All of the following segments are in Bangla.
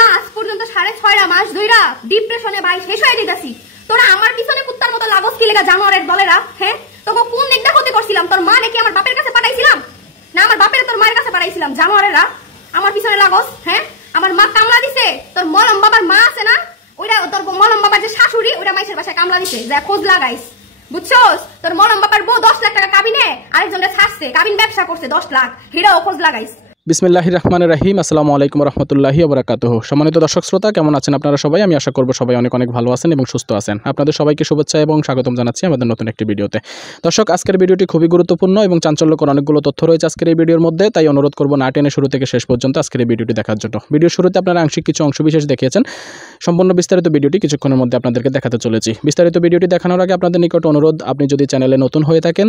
শর্মিলা আজ পর্যন্ত 6.5 মাস ধইরা ডিপ্রেশনে ভাই শেষ হয়ে দিতেছি। তোরা আমার পিছনে কুত্তার মতো লাগস কি লেগা জানোয়ারের দলেরা? হ্যাঁ, তোকে কোন দিকটা ক্ষতি করছিলাম? তোর মা নাকি আমার বাপের কাছে পাঠাইছিলাম? না আমার বাপের তোর মায়ের কাছে পাঠাইছিলাম? জানোয়ারেরা আমার পিছনে লাগস। হ্যাঁ, আমার মা কামলা দিছে। তোর মলম বাবার মা আছে না, ওইটা তোর মলম বাবার যে শাশুড়ি, ওইটা মাইসের বাসায় কামলা দিছে। যা খোঁজ লাগাইস, বুঝছস? তোর মলম বাবার বউ 10 লাখ টাকা কাবিনে আরেকজনের ছাড়ছে, কাবিন ব্যবসা করছে 10 লাখ, হিরাও খোঁজ লাগাইস। বিসমিল্লাহির রহমানির রহিম। আসসালামু আলাইকুম রাহমাতুল্লাহি ওয়া বারাকাতুহু। সম্মানিত দর্শক শ্রোতা, কেমন আছেন আপনারা সবাই? আমি আশা করব সবাই অনেক অনেক ভালো আছেন এবং সুস্থ আছেন। আপনাদের সবাইকে শুভেচ্ছা এবং স্বাগতম জানাচ্ছি আমাদের নতুন একটি ভিডিওতে। দর্শক, আজকের ভিডিওটি খুবই গুরুত্বপূর্ণ এবং চাঞ্চল্যকর অনেকগুলো তথ্য রয়েছে আজকের এই ভিডিওর মধ্যে, তাই অনুরোধ করব না টেনে শুরু থেকে শেষ পর্যন্ত আজকের এই ভিডিওটি দেখার জন্য। ভিডিওর শুরুতে আপনারা আংশিক কিছু অংশবিশেষ দেখিয়েছেন, সম্পূর্ণ বিস্তারিত ভিডিওটি কিছুক্ষণের মধ্যে আপনাদেরকে দেখাতে চলেছি। বিস্তারিত ভিডিওটি দেখানোর আগে আপনাদের নিকট অনুরোধ, আপনি যদি চ্যানেলে নতুন হয়ে থাকেন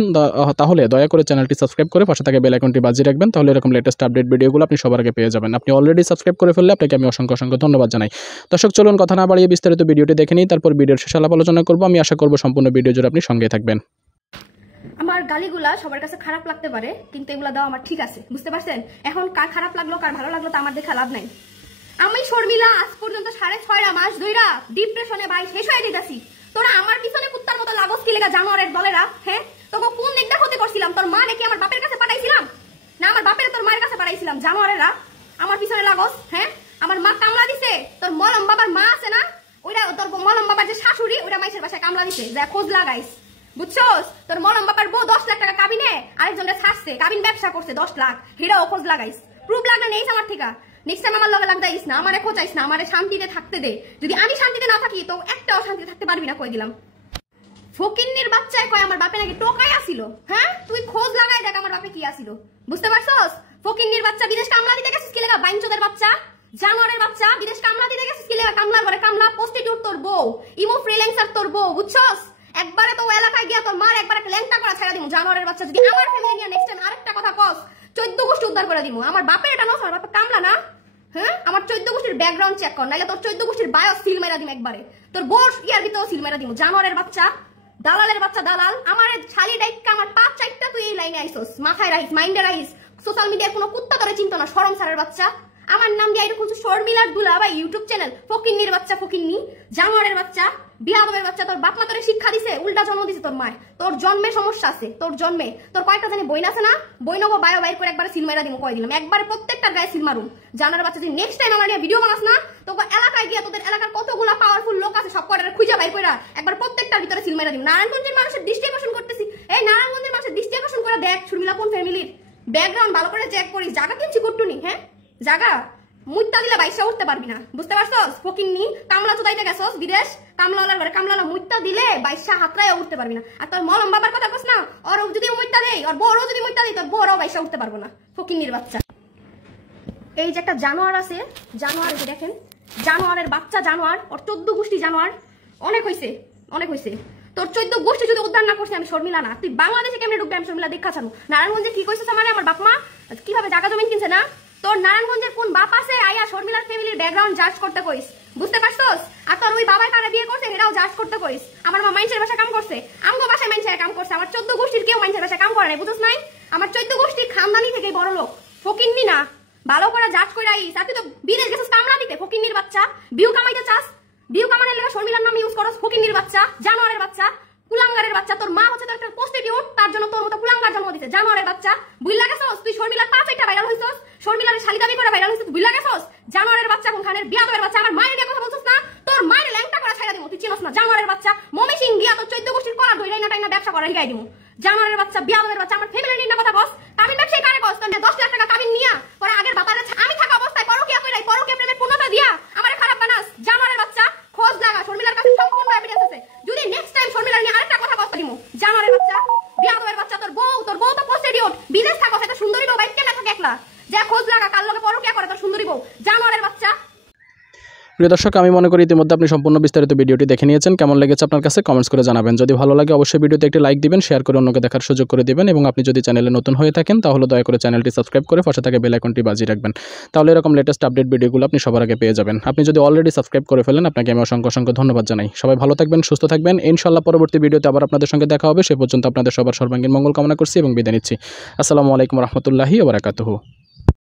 তাহলে দয়া করে চ্যানেলটি সাবস্ক্রাইব করে পাশে থাকা বেল আইকনটি বাজিয়ে রাখবেন, তাহলে এরকম লেটেস্ট আপডেট ভিডিওগুলো আপনি সবার আগে পেয়ে যাবেন। আপনি অলরেডি সাবস্ক্রাইব করে ফেললে আপনাকে আমি অসংখ্য অসংখ্য ধন্যবাদ জানাই। দর্শক, চলুন কথা না বাড়িয়ে বিস্তারিত ভিডিওটি দেখে নিই, তারপর ভিডিওর শেষে আলাপ আলোচনা করব। আমি আশা করব সম্পূর্ণ ভিডিও জুড়ে আপনি সঙ্গেই থাকবেন। আমার গালিগুলা সবার কাছে খারাপ লাগতে পারে, কিন্তু এগুলা দাও আমার ঠিক আছে, বুঝতে পারছেন? এখন কার খারাপ লাগলো কার ভালো লাগলো তা আমার দেখা লাভ নাই। আমি শর্মিলা আজ পর্যন্ত 6.5 মাস ধইরা ডিপ্রেশনে ভাই শেষ হয়ে দিতেছি। তোরা আমার পিছনে কুত্তার মতো লাগস কি লেগা জানোয়ারের দলেরা? হ্যাঁ, তোকে কোন দিকটা ক্ষতি করছিলাম? তোর মা নাকি আমার বাপের কাছে পাঠাইছিলাম? না আমার বাপের তোর মায়ের কাছে পাঠাইছিলাম? জানোয়ারেরা আমার পিছনে লাগস। হ্যাঁ, আমার মা কামলা দিছে। তোর মলম বাবার মা আছে না, ওইটা তোর মলম বাবার যে শাশুড়ি, ওইটা মাইসের বাসায় কামলা দিছে। যা খোঁজ লাগাইস, বুঝছস? তোর মলম বাবার বউ 10 লাখ টাকা কাবিনে আরেকজনের ছাড়ছে, কাবিন ব্যবসা করছে 10 লাখ, হিরাও খোঁজ লাগাইস। প্রুফ লাগলে নেই আমার ঠিকা। নেক্সট টাইম আমার লগে লাগদাইস না, আমারে খোঁচাইস না, আমারে শান্তিতে থাকতে দে। যদি আমি শান্তিতে না থাকি তো একটাও শান্তিতে থাকতে পারবি না, কই দিলাম। ফকিন্নির বাচ্চায় কয় আমার বাপে নাকি টোকাই আসিল। হ্যাঁ, তুই খোঁজ লাগাই দেখ আমার বাপে কি আসিল, বুঝতে পারছস? ফকিন্নির বাচ্চা, বিদেশ কামলা দিতে গেছিস কি লেগা? বাইনচোদের বাচ্চা, জানোয়ারের বাচ্চা, বিদেশ কামলা দিতে গেছিস কি লেগা? কামলার ঘরে কামলা, প্রস্টিটিউট তোর বউ, ইমো ফ্রিল্যান্সার তোর বউ, বুঝছস? একবারে তো এলাকায় গিয়া তোর মার একবার একটা ল্যাংটা করা ছাড়া দিমু। জানোয়ারের বাচ্চা, যদি আমার ফ্যামিলি নিয়ে নেক্সট টাইম আরেকটা কথা কস, 14 গোষ্ঠী উদ্ধার করে দিমু। আমার বাপের এটা নস, আমার বাপে কামলা না। হ্যাঁ, আমার 14 গোষ্ঠীর ব্যাকগ্রাউন্ড চেক কর, নাইলে তোর 14 গোষ্ঠীর বায়ো সিল মেরা দিম একবারে। তোর বোস ইয়ার ভিতরেও সিল মেরা দিমু। জানোয়ারের বাচ্চা, দালালের বাচ্চা, দালাল। আমার শালি ডাইক্কা আমার 5-4টা তুই এই লাইনে আইছস। মাথায় রাখিস, মাইন্ডে রাখিস। সোশ্যাল মিডিয়ার কোনো কুত্তা তোরে চিন্তা না, শরম সারের বাচ্চা। আমার নাম দিয়ে এরকম শর্মিলার দুলা বা ইউটিউব চ্যানেল, ফকিন্নির বাচ্চা, ফকিন্নি, জানোয়ারের বাচ্চা, বিহাবের বাচ্চা। তোর বাপ মা তোরে শিক্ষা দিছে, উল্টা জন্ম দিছে তোর মায়। তোর জন্মে সমস্যা আছে, তোর জন্মে। তোর কয়েকটা জানি বইন আছে না, বইনগো বায়ো বাইর করে একবার সিল মেরা দিমু, কই দিলাম। একবারে প্রত্যেকটা গায়ে সিল মারুম। জানোয়ারের বাচ্চা, যদি নেক্সট টাইম আমার নিয়ে ভিডিও বানাস না, তোকে এলাকায় গিয়া তোদের এলাকার কতগুলা পাওয়ারফুল লোক আছে সব কটারে খুঁজে বাইর কইরা একবার প্রত্যেকটার ভিতরে সিল মেরা দিম। নারায়ণগঞ্জের মানুষের দৃষ্টি আকর্ষণ করতেছি। এই নারায়ণগঞ্জের মানুষের দৃষ্টি আকর্ষণ করে দেখ শর্মিলা কোন ফ্যামিলির। ব্যাকগ্রাউন্ড ভালো করে চেক করিস। জায়গা কিনছি করটুনি, হ্যাঁ, জায়গা মুইতা দিলে বাইশা উঠতে পারবি না, বুঝতে পারছস? ফকিন্নি, কামলা চুদাইতে গেছস বিদেশ, কামলাওয়ালার ঘরে কামলাওয়ালা মুইতা দিলে বাইশা হাতরায় উঠতে পারবি না। আর তোর মলম বাবার কথা কস না, ওর যদি মুইতা দেই, ওর বড় যদি মুইতা দেই, তোর বড়ও বাইশা উঠতে পারবো না, ফকিন্নির বাচ্চা। এই যে একটা জানোয়ার আছে, জানোয়ার, এই দেখেন জানোয়ারের বাচ্চা, জানোয়ার। ওর 14 গোষ্ঠী জানোয়ার। অনেক হয়েছে, অনেক হয়েছে। তোর 14 গোষ্ঠী যদি উদ্ধার না করছে আমি শর্মিলা না। তুই বাংলাদেশে কেমনে ঢুকবি আমি শর্মিলা দেখা ছাড়বো। নারায়ণগঞ্জে কি কইছিস মানে আমার বাপ মা কিভাবে জায়গা জমি কিনছে না? তোর নারায়ণগঞ্জের কোন বাপ আছে আয়া শর্মিলার ফ্যামিলির ব্যাকগ্রাউন্ড জাজ করতে কইস, বুঝতে পারছস? আর তোর ওই বাবার কারে বিয়ে করছে এটাও জাজ করতে কইস। আমার মা মাইনসের বাসায় কাম করছে, আমগো বাসায় মাইনসের কাম করছে। আমার 14 গোষ্ঠীর কেউ মাইনসের বাসায় কাম করে নাই, বুঝছস নাই? আমার 14 গোষ্ঠীর খানদানি থেকে বড় লোক, ফকিন্নি না। ভালো করে জাজ করে আইস। আর তুই তো বিদেশ গেছিস কামলা দিতে, ফকিন্নির বাচ্চা। ভিউ কামাইতে চাস, ভিউ কামানোর লেগে শর্মিলার নাম ইউজ করস, ফকিন্নির বাচ্চা, জানোয়ারের বাচ্চা, কুলাঙ্গারের বাচ্চা। তোর মা হচ্ছে তোর একটা প্রস্টিটিউট, তার জন্য তোর মতো কুলাঙ্গার জন্ম দিতে, জানোয়ারের বাচ্চা। বুইলা গেছস তুই শর্মিলার 5-6টা ভাইরাল হইছস, শর্মিলার শালি দাবি করে ভাইরাল হইছস, বুইলা গেছস? জানোয়ারের বাচ্চা, কোনখানের বিয়াদবের বাচ্চা। আমার মায়ের নিয়ে কথা বলছস না, তোর মায়ের ল্যাংটা করে ছাইরা দিমু, তুই চিনস না? জানোয়ারের বাচ্চা, মমি সিং গিয়া তোর 14 গোষ্ঠীর কলা ধইরাই না টাইনা ব্যবসা করা হিগাই দিমু। জানোয়ারের বাচ্চা, বিয়াদবের বাচ্চা। আমার ফ্যামিলি নিয়ে কথা কস, কাবিন ব্যবসায়ী কারে কস? তোর 10 লাখ টাকা কাবিন নিয়া পরে আগের বাপারে আমি থাকা অবস্থায় পরকিয়া কইরাই, পরকিয়া প্রেমের পূর্ণতা দিয়া আমারে খারাপ বানাস। জানোয়ারের বাচ্চা, খোঁজ লাগা, শর্মিলার কাছে সম্পূর্ণ এভিডেন্স আছে। যদি নেক্সট টাইম শর্মিলার নিয়ে আরেকটা কথা কস দিমু। জানোয়ারের বাচ্চা, বিয়াদবের বাচ্চা। তোর বউ তো প্রস্টিটিউট, বিদেশ থাকো, সেটা সুন্দরী বউ বাইক কেমনে থাকে একলা? যা খোঁজ লাগা, কার লগে পরকিয়া করে তোর সুন্দরী বউ, জানোয়ারের বাচ্চা। প্রিয় দর্শক, আমি মনে করি ইতিমধ্যে আপনি সম্পূর্ণ বিস্তারিত ভিডিওটি দেখে নিয়েছেন। কেমন লেগেছে আপনার কাছে কমেন্টস করে জানাবেন। যদি ভালো লাগে অবশ্যই ভিডিওতে একটি লাইক দিবেন, শেয়ার করে অন্যকে দেখার সুযোগ করে দিবেন এবং আপনি যদি চ্যানেলে নতুন হয়ে থাকেন তাহলে দয়া করে চ্যানেলটি সাবস্ক্রাইব করে পাশে থাকা বেল আইকনটি বাজিয়ে রাখবেন, তাহলে এরকম লেটেস্ট আপডেট ভিডিওগুলো আপনি সবার আগে পেয়ে যাবেন। আপনি যদি অলরেডি সাবস্ক্রাইব করে ফেলেন আপনাকে আমি অসংখ্য অসংখ্য ধন্যবাদ জানাই। সবাই ভালো থাকবেন, সুস্থ থাকবেন। ইনশাআল্লাহ পরবর্তী ভিডিওতে আবার আপনাদের সঙ্গে দেখা হবে। সে পর্যন্ত আপনাদের সবার সর্বাঙ্গীন মঙ্গল কামনা করছি এবং বিদায় নিচ্ছি। আসসালামু আলাইকুম রহমতুল্লাহি ওয়া বারাকাতুহু।